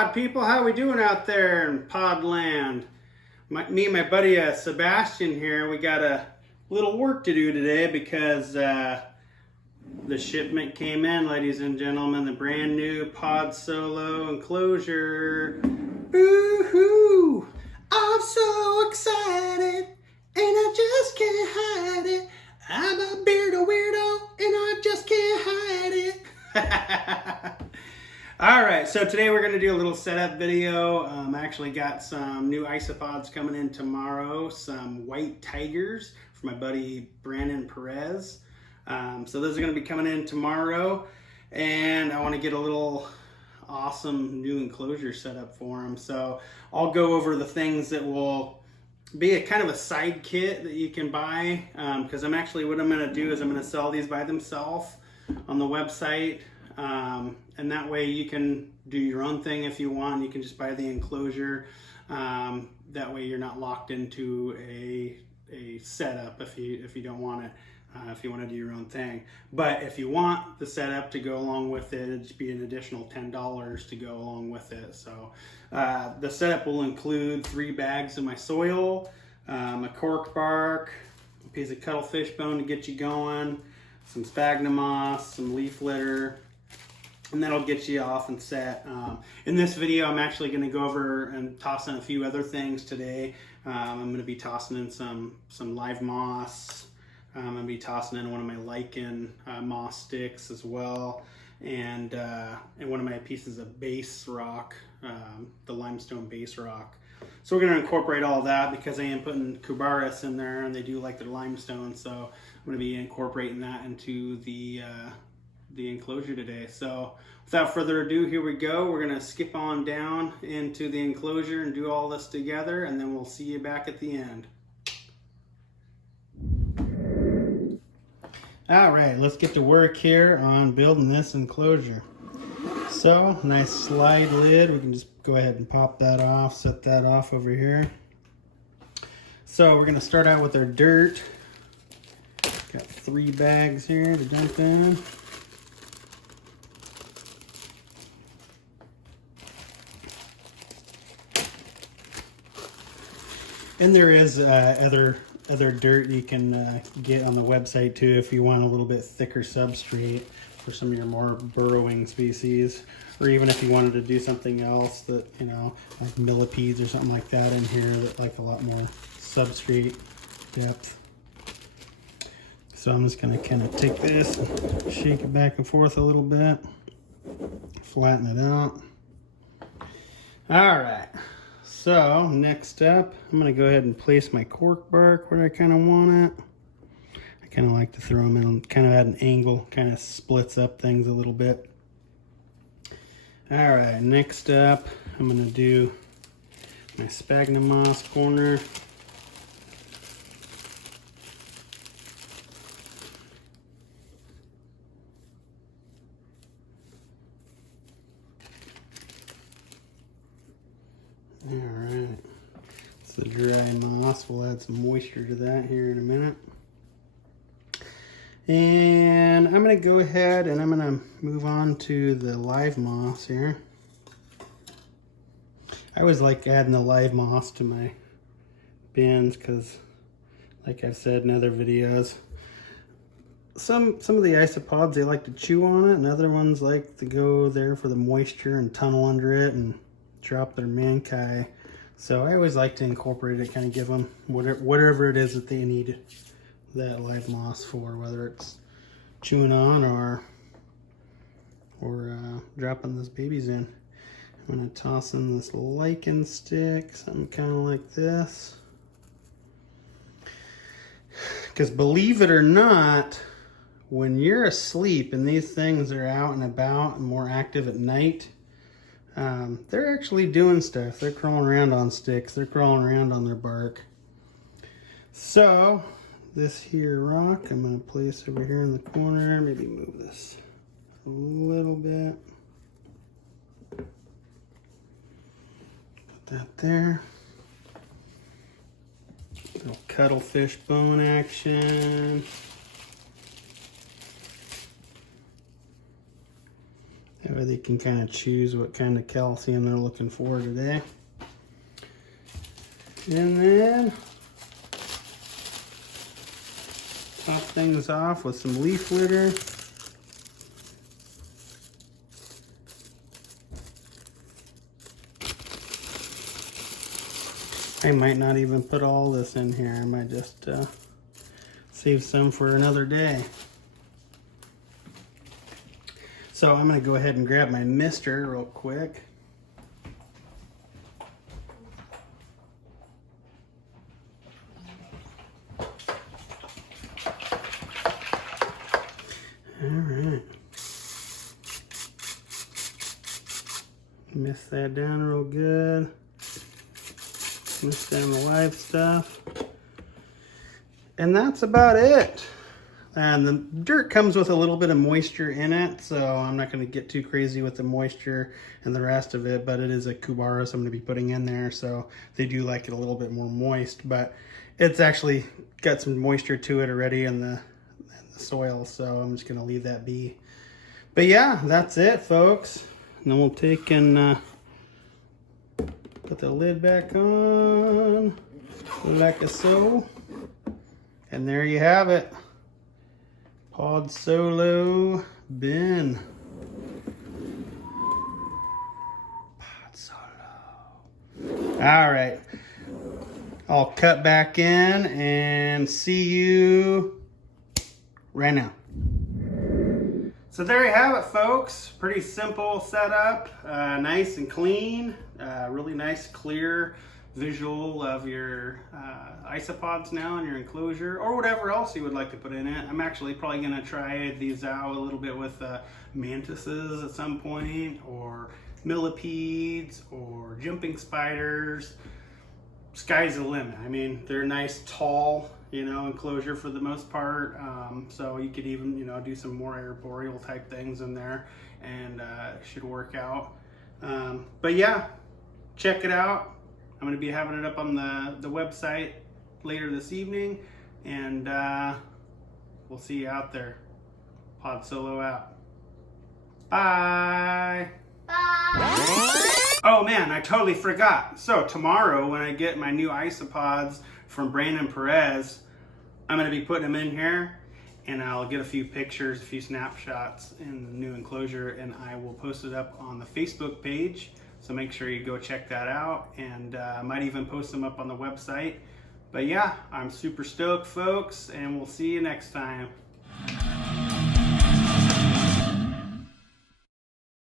pod people, how we doing out there in Podland? Me and my buddy Sebastian here, we got a little work to do today because the shipment came in, ladies and gentlemen, the brand new Pod Solo Enclosure. Woohoo! I'm so excited and I just can't hide it. I'm a beardo weirdo and I just can't hide it. All right, so today we're going to do a little setup video. I actually got some new isopods coming in tomorrow, some white tigers for my buddy Brandon Perez. So those are going to be coming in tomorrow, and I want to get a little awesome new enclosure set up for them. So I'll go over the things that will be a kind of a side kit that you can buy, because what I'm going to do is I'm going to sell these by themselves on the website. And that way you can do your own thing if you want. You can just buy the enclosure. That way you're not locked into a setup if you don't want it. If you want to do your own thing. But if you want the setup to go along with it, it'd be an additional $10 to go along with it. So the setup will include 3 bags of my soil, a cork bark, a piece of cuttlefish bone to get you going, some sphagnum moss, some leaf litter, and that'll get you off and set. In this video, I'm actually going to go over and toss in a few other things today. I'm going to be tossing in some live moss. I'm going to be tossing in one of my lichen moss sticks as well, and one of my pieces of base rock, the limestone base rock. So we're going to incorporate all that because I am putting cubaris in there, and they do like their limestone. So I'm going to be incorporating that into the enclosure today. So without further ado, here we go. We're going to skip on down into the enclosure and do all this together, and then we'll see you back at the end. All right, let's get to work here on building this enclosure. So, nice slide lid. We can just go ahead and pop that off, set that off over here. So we're going to start out with our dirt. Got 3 bags here to dump in. And there is other dirt you can get on the website too if you want a little bit thicker substrate for some of your more burrowing species, or even if you wanted to do something else that, like millipedes or something like that in here that like a lot more substrate depth. So I'm just going to kind of take this and shake it back and forth a little bit, flatten it out. All right. So next up, I'm going to go ahead and place my cork bark where I kind of want it. I kind of like to throw them in kind of at an angle, kind of splits up things a little bit. All right, next up, I'm going to do my sphagnum moss corner. Alright, it's the dry moss. We'll add some moisture to that here in a minute. And I'm going to go ahead and I'm going to move on to the live moss here. I always like adding the live moss to my bins because, like I've said in other videos, some of the isopods, they like to chew on it, and other ones like to go there for the moisture and tunnel under it and drop their mankai. So I always like to incorporate it, kind of give them whatever it is that they need that live moss for, whether it's chewing on or dropping those babies in. I'm going to toss in this lichen stick, something kind of like this. Because believe it or not, when you're asleep and these things are out and about and more active at night, they're actually doing stuff. They're crawling around on sticks. They're crawling around on their bark. So this here rock I'm going to place over here in the corner. Maybe move this a little bit. Put that there. Little cuttlefish bone action. That way they can kind of choose what kind of calcium they're looking for today. And then top things off with some leaf litter. I might not even put all this in here. I might just save some for another day. So I'm gonna go ahead and grab my mister real quick. All right. Mix that down real good. Mix down the live stuff. And that's about it. And the dirt comes with a little bit of moisture in it, so I'm not going to get too crazy with the moisture and the rest of it, but it is a Kubaris I'm going to be putting in there, so they do like it a little bit more moist, but it's actually got some moisture to it already in the soil, so I'm just going to leave that be. But yeah, that's it, folks. And then we'll take and put the lid back on like so. And there you have it. Pod Solo bin. Pod Solo. All right. I'll cut back in and see you right now. So there you have it, folks. Pretty simple setup. Nice and clean. Really nice, clear visual of your isopods now in your enclosure, or whatever else you would like to put in it. I'm actually probably going to try these out a little bit with mantises at some point, or millipedes, or jumping spiders. Sky's the limit. I mean, they're nice, tall, enclosure for the most part. So you could even, do some more arboreal type things in there, and it should work out. But yeah, check it out. I'm going to be having it up on the website later this evening, and we'll see you out there. Pod Solo out. Bye. Bye. Oh man, I totally forgot. So tomorrow when I get my new isopods from Brandon Perez, I'm going to be putting them in here, and I'll get a few pictures, a few snapshots in the new enclosure, and I will post it up on the Facebook page. So make sure you go check that out, and I might even post them up on the website. But yeah, I'm super stoked, folks, and we'll see you next time.